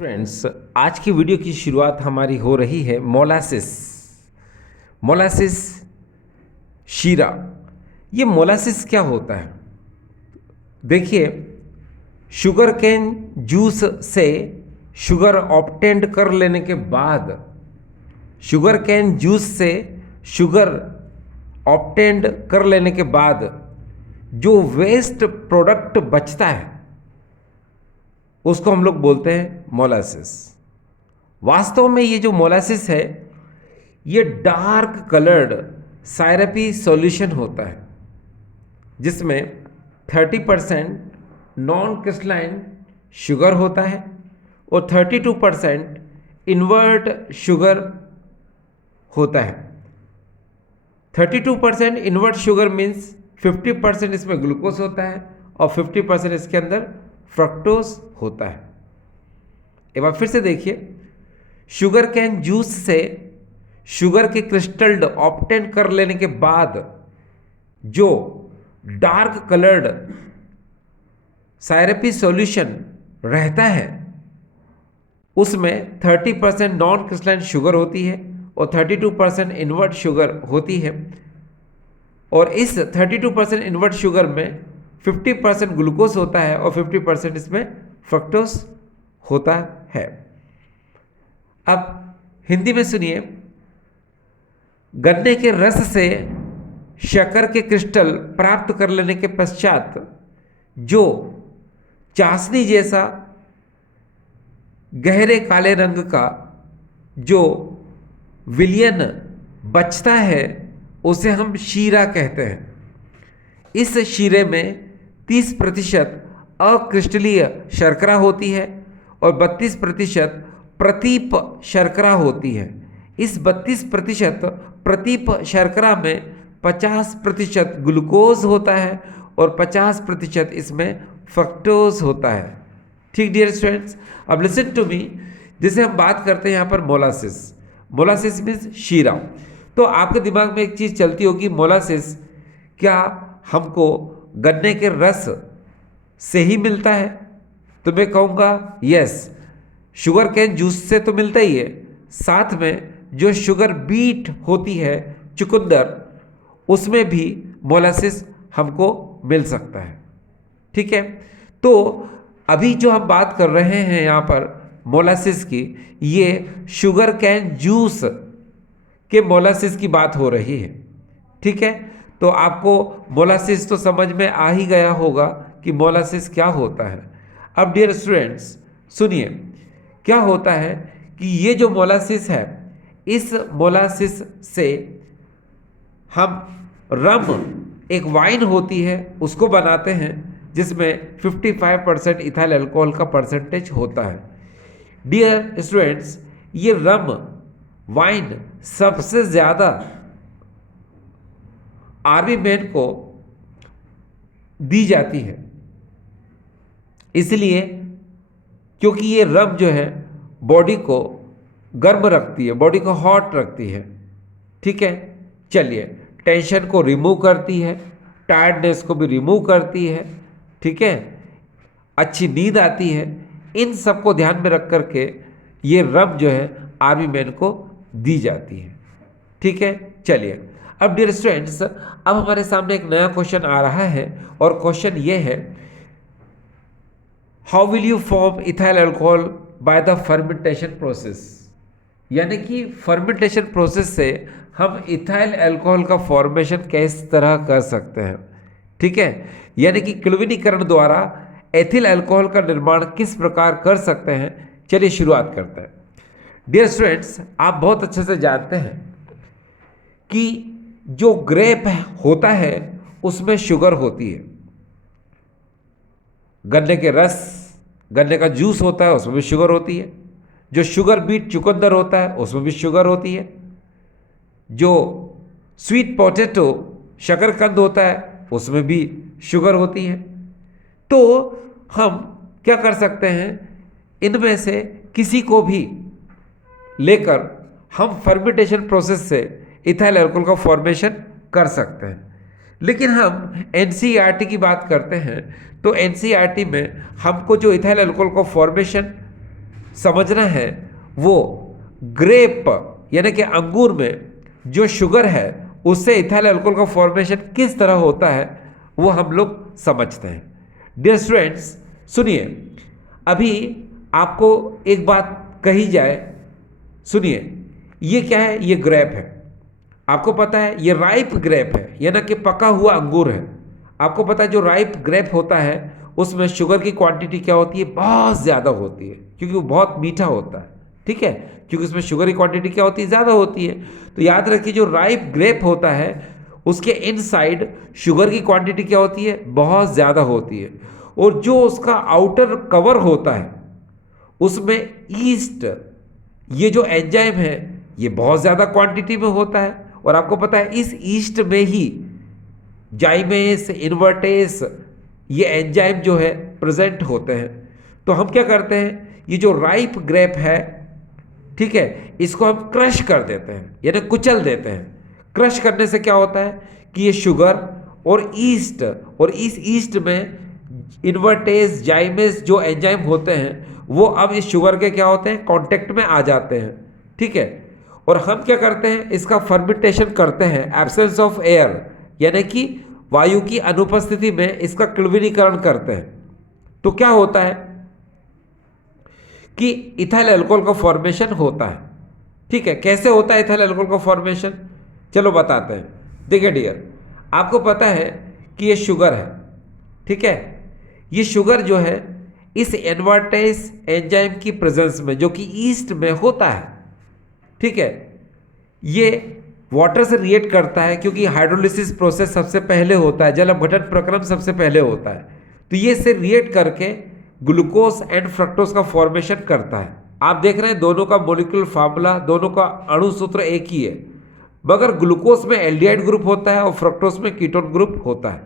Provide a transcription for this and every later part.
Friends, आज की video की शुरुआत हमारी हो रही है मोलासिस। मोलासिस शीरा। ये मोलासिस क्या होता है? देखिए, शुगर केन जूस से शुगर ऑब्टेंड कर लेने के बाद, शुगर केन जूस से शुगर ऑब्टेंड कर लेने के बाद जो वेस्ट प्रोडक्ट बचता है उसको हम लोग बोलते हैं मोलासिस। वास्तव में ये जो मोलासिस है ये डार्क कलर्ड साइरपी सॉल्यूशन होता है जिसमें 30% नॉन क्रिस्टलाइन शुगर होता है और 32% इन्वर्ट शुगर होता है। 32% इन्वर्ट शुगर मीन्स 50% इसमें ग्लूकोज होता है और 50% इसके अंदर फ्रक्टोज होता है। एक बार फिर से देखिए, शुगर कैन जूस से शुगर के क्रिस्टल्ड ऑब्टेन कर लेने के बाद जो डार्क कलर्ड साइरपी सॉल्यूशन रहता है उसमें 30% नॉन क्रिस्टलाइन शुगर होती है और 32% इन्वर्ट शुगर होती है। और इस 32% इन्वर्ट शुगर में 50% ग्लूकोज होता है और 50% इसमें फ्रक्टोज होता है। अब हिंदी में सुनिए, गन्ने के रस से शक्कर के क्रिस्टल प्राप्त कर लेने के पश्चात जो चाशनी जैसा गहरे काले रंग का जो विलयन बचता है उसे हम शीरा कहते हैं। इस शीरे में 30% अक्रिस्टलीय शर्करा होती है और 32% प्रतीप शर्करा होती है। इस 32% प्रतीप शर्करा में 50% ग्लूकोज होता है और 50% इसमें फ्रक्टोज होता है। ठीक डियर स्टूडेंट्स, अब लिसन टू मी। जैसे हम बात करते हैं यहाँ पर मोलासिस, मोलासिस मीन्स शीरा। तो आपके दिमाग में एक चीज़ चलती होगी, मोलासिस क्या हमको गन्ने के रस से ही मिलता है? तो मैं कहूँगा यस, शुगर कैन जूस से तो मिलता ही है, साथ में जो शुगर बीट होती है चुकंदर, उसमें भी मोलासिस हमको मिल सकता है। ठीक है, तो अभी जो हम बात कर रहे हैं यहाँ पर मोलासिस की, ये शुगर कैन जूस के मोलासिस की बात हो रही है। ठीक है, तो आपको मोलासिस तो समझ में आ ही गया होगा कि मोलासिस क्या होता है। अब डियर स्टूडेंट्स सुनिए, क्या होता है कि ये जो मोलासिस है, इस मोलासिस से हम रम, एक वाइन होती है, उसको बनाते हैं जिसमें 55% इथाइल अल्कोहल का परसेंटेज होता है। डियर स्टूडेंट्स, ये रम वाइन सबसे ज़्यादा आर्मी मैन को दी जाती है, इसलिए क्योंकि ये रम जो है बॉडी को गर्म रखती है, बॉडी को हॉट रखती है। ठीक है, चलिए, टेंशन को रिमूव करती है, टायर्डनेस को भी रिमूव करती है। ठीक है, अच्छी नींद आती है। इन सब को ध्यान में रख करके ये रम जो है आर्मी मैन को दी जाती है। ठीक है, चलिए, अब डियर स्टूडेंट्स, अब हमारे सामने एक नया क्वेश्चन आ रहा है और क्वेश्चन ये है, how will you form ethyl alcohol by the fermentation process. यानी कि फर्मेंटेशन प्रोसेस से हम इथाइल अल्कोहल का फॉर्मेशन किस तरह कर सकते हैं। ठीक है, यानी कि क्लोरीनीकरण द्वारा एथिल अल्कोहल का निर्माण किस प्रकार कर सकते हैं। चलिए शुरुआत करते हैं। डियर स्टूडेंट्स, आप बहुत अच्छे से जानते हैं कि जो ग्रेप होता है उसमें शुगर होती है, गन्ने के रस, गन्ने का जूस होता है उसमें भी शुगर होती है, जो शुगर बीट चुकंदर होता है उसमें भी शुगर होती है, जो स्वीट पोटैटो शकरकंद होता है उसमें भी शुगर होती है। तो हम क्या कर सकते हैं, इनमें से किसी को भी लेकर हम फर्मेंटेशन प्रोसेस से इथाइल अल्कोहल का फॉर्मेशन कर सकते हैं। लेकिन हम एनसीईआरटी की बात करते हैं तो एनसीईआरटी में हमको जो इथाइल अल्कोहल का फॉर्मेशन समझना है वो ग्रेप यानी कि अंगूर में जो शुगर है उससे इथाइल अल्कोहल का फॉर्मेशन किस तरह होता है वो हम लोग समझते हैं। डियर स्टूडेंट्स सुनिए, अभी आपको एक बात कही जाए, सुनिए, ये क्या है? ये ग्रेप है। आपको पता है ये राइप ग्रेप है, यानी कि पका हुआ अंगूर है। आपको पता है जो राइप ग्रेप होता है उसमें शुगर की क्वांटिटी क्या होती है? बहुत ज़्यादा होती है, क्योंकि वो बहुत मीठा होता है। ठीक है, क्योंकि उसमें शुगर की क्वांटिटी क्या होती है? ज़्यादा होती है। तो याद रखिए जो राइप ग्रेप होता है उसके इनसाइड शुगर की क्वांटिटी क्या होती है? बहुत ज़्यादा होती है। और जो उसका आउटर कवर होता है उसमें ईस्ट, ये जो एंजाइम है ये बहुत ज़्यादा क्वांटिटी में होता है। और आपको पता है इस ईस्ट में ही जाइमेस, इन्वर्टेस, ये एंजाइम जो है प्रेजेंट होते हैं। तो हम क्या करते हैं, ये जो राइप ग्रेप है, ठीक है, इसको हम क्रश कर देते हैं यानी कुचल देते हैं। क्रश करने से क्या होता है कि ये शुगर और ईस्ट, और इस ईस्ट में इन्वर्टेस, जाइमेस जो एंजाइम होते हैं वो अब इस शुगर के क्या होते हैं? कांटेक्ट में आ जाते हैं। ठीक है, और हम क्या करते हैं? इसका फर्मेंटेशन करते हैं एब्सेंस ऑफ एयर, यानी कि वायु की अनुपस्थिति में इसका किण्विनीकरण करते हैं। तो क्या होता है कि इथाइल अल्कोहल का फॉर्मेशन होता है। ठीक है, कैसे होता है इथाइल अल्कोहल का फॉर्मेशन? चलो बताते हैं। देखिए डियर, आपको पता है कि ये शुगर है। ठीक है, ये शुगर जो है इस इन्वर्टेस एंजाइम की प्रेजेंस में, जो कि ईस्ट में होता है, ठीक है, ये वाटर से रिएक्ट करता है, क्योंकि हाइड्रोलिसिस प्रोसेस सबसे पहले होता है, जल अपघटन प्रक्रम सबसे पहले होता है। तो ये से रिएक्ट करके ग्लूकोज एंड फ्रक्टोज का फॉर्मेशन करता है। आप देख रहे हैं दोनों का मॉलिक्यूलर फार्मूला, दोनों का अणु सूत्र एक ही है, मगर ग्लूकोज में एल्डिहाइड ग्रुप होता है और फ्रक्टोज में कीटोन ग्रुप होता है।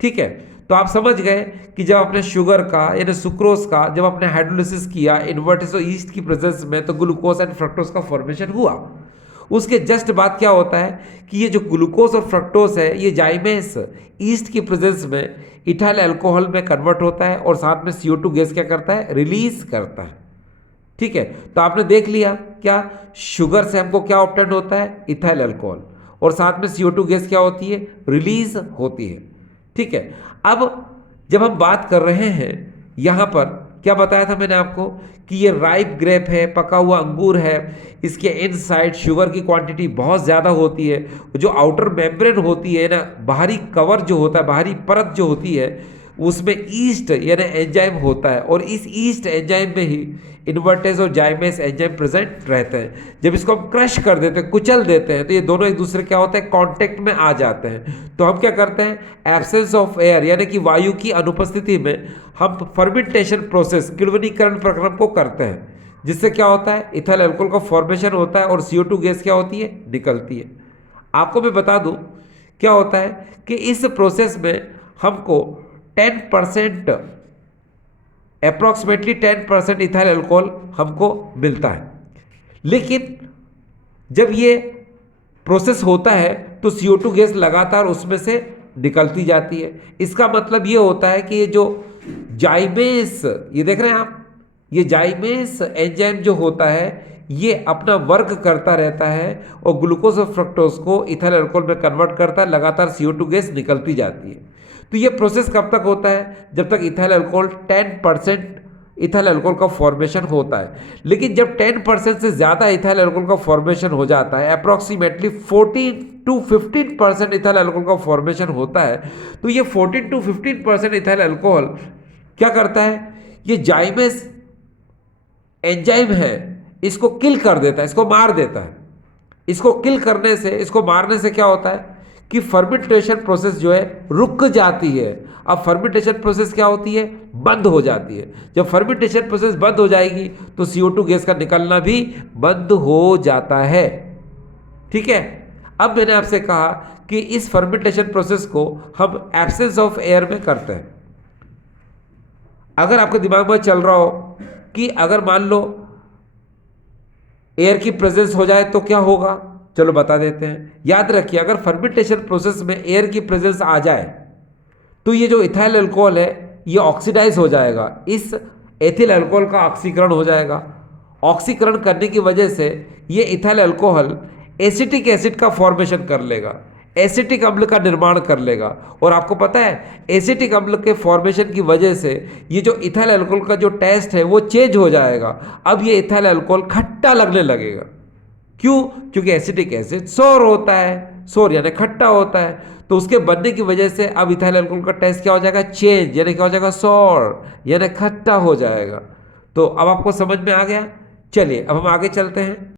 ठीक है, तो आप समझ गए कि जब आपने शुगर का यानी सुक्रोज का जब आपने हाइड्रोलिसिस किया इन्वर्टेस और ईस्ट की प्रेजेंस में, तो ग्लूकोज एंड फ्रक्टोज का फॉर्मेशन हुआ। उसके जस्ट बाद क्या होता है कि ये जो ग्लूकोज और फ्रक्टोज है ये जाइमेस ईस्ट की प्रेजेंस में इथाइल अल्कोहल में कन्वर्ट होता है और साथ में CO2 गैस क्या करता है? रिलीज करता है। ठीक है, तो आपने देख लिया क्या शुगर से हमको क्या ऑब्टेन होता है? इथाइल अल्कोहल, और साथ में CO2 गैस क्या होती है? रिलीज होती है। ठीक है, अब जब हम बात कर रहे हैं यहाँ पर क्या बताया था मैंने आपको कि ये राइप ग्रेप है, पका हुआ अंगूर है, इसके इनसाइड शुगर की क्वांटिटी बहुत ज़्यादा होती है। जो आउटर मेम्ब्रेन होती है ना, बाहरी कवर जो होता है, बाहरी परत जो होती है, उसमें ईस्ट यानी एंजाइम होता है, और इस ईस्ट एंजाइम में ही इन्वर्टेस और जाइमेस एंजाइम प्रेजेंट रहते हैं। जब इसको हम क्रश कर देते हैं, कुचल देते हैं, तो ये दोनों एक दूसरे क्या होते हैं? कांटेक्ट में आ जाते हैं। तो हम क्या करते हैं? एब्सेंस ऑफ एयर यानी कि वायु की अनुपस्थिति में हम फर्मेंटेशन प्रोसेस, किण्वनीकरण प्रक्रम को करते हैं, जिससे क्या होता है? इथाइल अल्कोहल का फॉर्मेशन होता है और CO2 गैस क्या होती है? निकलती है। आपको मैं बता दूं क्या होता है कि इस प्रोसेस में हमको 10% अप्रॉक्सीमेटली 10% इथाइल अल्कोहल हमको मिलता है। लेकिन जब ये प्रोसेस होता है तो CO2 गैस लगातार उसमें से निकलती जाती है। इसका मतलब ये होता है कि ये जो जाइमेस, ये देख रहे हैं आप, ये जाइमेस एंजाइम जो होता है ये अपना वर्क करता रहता है और ग्लूकोज और फ्रक्टोज को इथाइल अल्कोहल में कन्वर्ट करता है, लगातार CO2 गैस निकलती जाती है। तो ये प्रोसेस कब तक होता है? जब तक इथाइल अल्कोहल 10% इथाइल अल्कोहल का फॉर्मेशन होता है। लेकिन जब 10% से ज़्यादा इथाइल अल्कोहल का फॉर्मेशन हो जाता है, अप्रॉक्सीमेटली 14 to 15% इथाइल अल्कोहल का फॉर्मेशन होता है, तो ये 14 to 15% इथाइल अल्कोहल क्या करता है? ये जाइमेस एंजाइम है इसको किल कर देता है, इसको मार देता है। इसको किल करने से, इसको मारने से क्या होता है कि फर्मेंटेशन प्रोसेस जो है रुक जाती है। अब फर्मेंटेशन प्रोसेस क्या होती है? बंद हो जाती है। जब फर्मेंटेशन प्रोसेस बंद हो जाएगी तो CO2 गैस का निकलना भी बंद हो जाता है। ठीक है, अब मैंने आपसे कहा कि इस फर्मेंटेशन प्रोसेस को हम एब्सेंस ऑफ एयर में करते हैं। अगर आपके दिमाग में चल रहा हो कि अगर मान लो एयर की प्रेजेंस हो जाए तो क्या होगा, चलो बता देते हैं। याद रखिए, अगर फर्मेंटेशन प्रोसेस में एयर की प्रेजेंस आ जाए तो ये जो इथाइल अल्कोहल है ये ऑक्सीडाइज हो जाएगा। इस एथिल अल्कोहल का ऑक्सीकरण हो जाएगा। ऑक्सीकरण करने की वजह से ये इथाइल अल्कोहल एसिटिक एसिड का फॉर्मेशन कर लेगा, एसिटिक अम्ल का निर्माण कर लेगा। और आपको पता है एसिटिक अम्ल के फॉर्मेशन की वजह से ये जो इथाइल अल्कोहल का जो टेस्ट है वो चेंज हो जाएगा। अब ये इथाइल अल्कोहल खट्टा लगने लगेगा। क्यों? क्योंकि एसिटिक एसिड सोर होता है, सोर यानी खट्टा होता है, तो उसके बनने की वजह से अब इथाइल अल्कोहल का टेस्ट क्या हो जाएगा? चेंज, यानी क्या हो जाएगा? सोर, यानी खट्टा हो जाएगा। तो अब आपको समझ में आ गया। चलिए अब हम आगे चलते हैं।